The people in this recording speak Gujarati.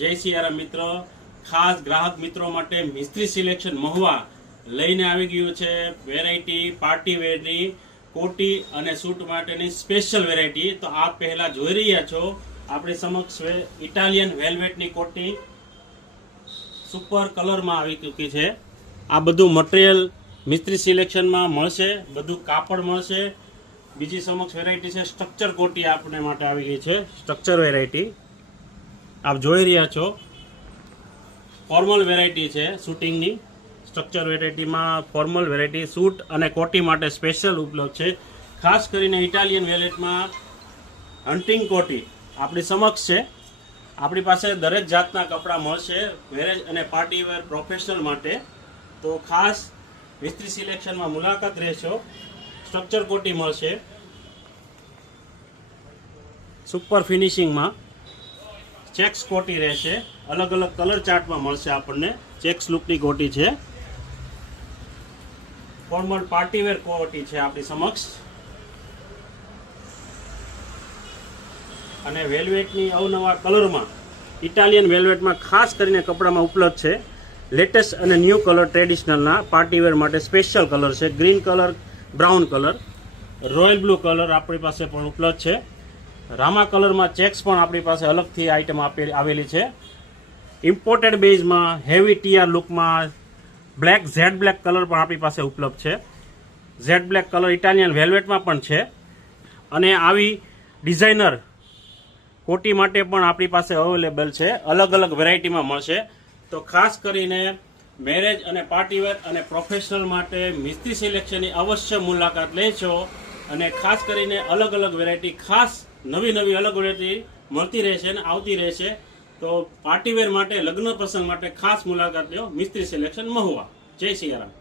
જય સિયારામ મિત્રો, ખાસ ગ્રાહક મિત્રો માટે મિસ્ત્રી સિલેક્શન મહુવા લઈને આવી ગયું છે વેરાયટી પાર્ટી વેરની કોટી અને સૂટ માટેની સ્પેશિયલ વેરાયટી. તો આપ પહેલા જોઈ રહ્યા છો આપણી સમક્ષ ઇટાલિયન વેલ્વેટની કોટી સુપર કલરમાં આવી ચૂકી છે. આ બધું મટીરિયલ મિસ્ત્રી સિલેક્શનમાં મળશે, બધું કાપડ મળશે. બીજી સમક્ષ વેરાયટી છે સ્ટ્રક્ચર કોટી આપણે માટે આવી ગઈ છે. સ્ટ્રક્ચર વેરાયટી આપ જોઈ રહ્યા છો, ફોર્મલ વેરાયટી છે શૂટિંગની. સ્ટ્રક્ચર વેરાયટીમાં ફોર્મલ વેરાયટી સૂટ અને કોટી માટે સ્પેશિયલ ઉપલબ્ધ છે. ખાસ કરીને ઇટાલિયન વેલેટમાં હન્ટિંગ કોટી આપણી સમક્ષ છે. આપણી પાસે દરેક જાતના કપડાં મળશે મેરેજ અને પાર્ટી વેર પ્રોફેશનલ માટે. તો ખાસ મિસ્ત્રી સિલેક્શનમાં મુલાકાત રહેશો. સ્ટ્રક્ચર કોટી મળશે સુપર ફિનિશિંગમાં. ચેક્સ કોટી રહેશે, અલગ અલગ કલર ચાર્ટમાં મળશે આપણને. ચેક્સ લુકની કોટી છે, ફોર્મલ પાર્ટીવેર કોટી છે આપણી સમક્ષ. અને વેલ્વેટની અવનવા કલરમાં ઇટાલિયન વેલ્વેટમાં ખાસ કરીને કપડામાં ઉપલબ્ધ છે. લેટેસ્ટ અને ન્યૂ કલર ટ્રેડિશનલના પાર્ટીવેર માટે સ્પેશિયલ કલર છે. Green colour, brown colour, royal blue colour આપણી પાસે પણ ઉપલબ્ધ છે. રામા કલરમાં ચેક્સ પણ આપણી પાસે અલગથી આઇટમ આવેલી છે. ઇમ્પોર્ટેડ બેઝમાં હેવી ટીઆર લુકમાં બ્લેક ઝેડ બ્લેક કલર પણ આપણી પાસે ઉપલબ્ધ છે. ઝેડ બ્લેક કલર ઇટાલિયન વેલ્વેટમાં પણ છે. અને આવી ડિઝાઇનર કોટી માટે પણ આપણી પાસે અવેલેબલ છે. અલગ અલગ વેરાયટીમાં મળશે. તો ખાસ કરીને મેરેજ અને પાર્ટીવેર અને પ્રોફેશનલ માટે મિસ્ત્રી સિલેક્શનની અવશ્ય મુલાકાત લેજો. અને ખાસ કરીને અલગ અલગ વેરાયટી, ખાસ નવી નવી અલગ વેરાયટી મળતી રહેશે અને આવતી રહેશે. તો પાર્ટીવેર માટે, લગ્ન પ્રસંગ માટે ખાસ મુલાકાત લો મિસ્ત્રી સિલેક્શન મહુવા. જય સિયારામ.